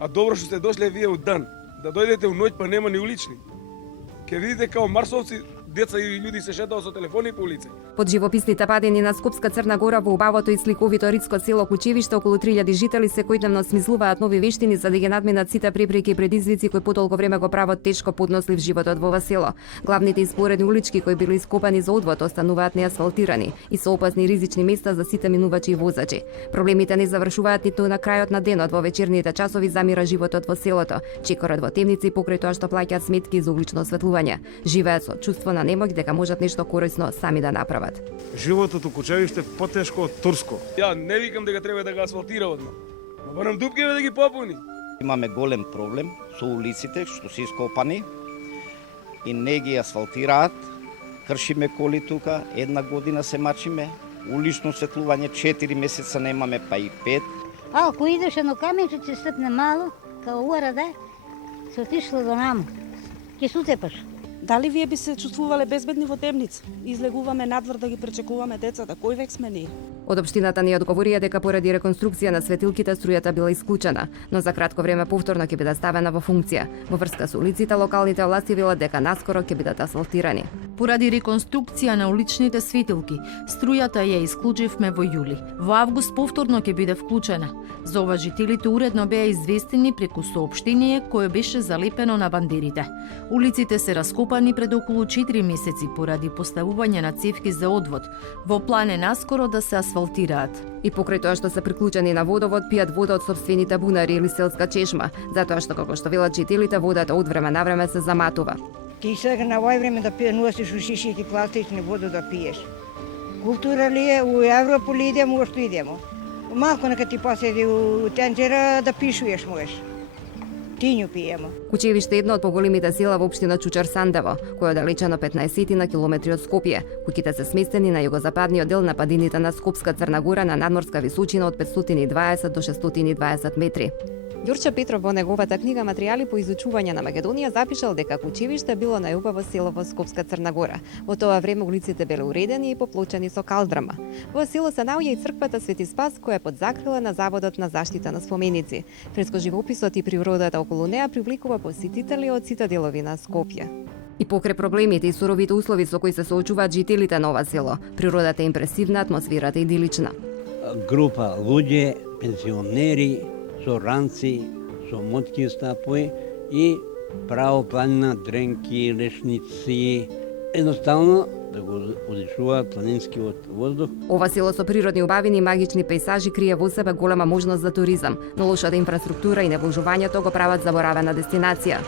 А добро што сте дошле вие у дан. Да дојдете у ноќ па нема ни улични. Ке видите као марсовци, деца и луѓе се шетаат со телефони по улице. Под живописните падини на Скопска Црна Гора во убавото и сликовито ридско село Кучевиште, околу 3000 жители секојдневно смислуваат нови вештини за да ги надминат сите препреки и предизвици кои потолку време го прават тешко поднослив животот во ова село. Главните испоредни улички кои били ископани за одвод остануваат неасфалтирани и се опасни и ризични места за сите минувачи и возачи. Проблемите не завршуваат ниту на крајот на денот. Во вечерните часови замира животот во селото. Чекорат во темници покрај тоа што плаќаат сметки за улично осветлување. Живеат со чувство на немоќ дека можат нешто корисно сами да направат. Животот у Кучевиште потешко од Турско. Ја не викам дека треба да го асфалтира одма. Но барам дупкиве да ги попуни. Имаме голем проблем со улиците што се ископани и не ги асфалтираат. Кршиме коли тука, една година се мачиме, улично осветлување 4 месеца немаме, па и 5. А ако идеш едно каменче, ќе стъпне мало, као уара да, се отишло до наму. Ќе се утепаш. Дали вие би се чувствувале безбедни во темница? Излегуваме надвор да ги пречекуваме децата. Кој век сме ние? Од општината ни одговорија дека поради реконструкција на светилките струјата била исклучена, но за кратко време повторно ќе биде ставена во функција. Во врска со улиците, локалните власти велат дека наскоро ќе бидат асфалтирани. Поради реконструкција на уличните светилки, струјата ја исклучивме во јули. Во август повторно ќе биде вклучена. За ова жителите уредно беа известени преку соопштение кое беше залепено на бандерите. Улиците се раскопани пред околу 4 месеци поради поставување на цевки за одвод. Во план е наскоро да се асфалтираат. И покрај тоа што се приклучени на водовод, пијат вода од сопствените бунари или селска чешма, затоа што како што велат жителите, водата од време на време се заматува. Ти сега на овој време да носиш у шишики пластични воду да пиеш. Култура ли е, у Европу ли идемо, што идемо? Малко нека ти поседи у тенџера да пишуеш можеш. Тињу пиемо. Кучевиште е едно од поголемите села во општина Чучар-Сандево, кој е оддалечено 15 на километри од Скопје. Куќите се сместени на југозападниот дел на падините на Скопска Црна Гора на надморска височина од 520 до 620 метри. Ѓурче Петров во неговата книга Материјали по изучување на Македонија запишал дека Кучевиште било најубаво село во Скопска Црна Гора. Во тоа време улиците беле уредени и поплочени со калдрама. Во село се наоѓа и црквата Свети Спас, која е под закрила на Заводот на заштита на споменици. Фрескоживописот и природата околу неа привлекува посетители од сите делови на Скопје. И покрај проблемите и суровите услови со кои се соочуваат жителите на ова село, природата е импресивна, атмосферата идилична. Група луѓе, пензионери, со ранци, со мотки стапои и право планина, дренки, лешници. Едноставно да го одишуваат планинскиот воздух. Ова село со природни убавини и магични пејзажи крие во себе голема можност за туризам, но лошата инфраструктура и невложувањето го прават заборавена дестинација.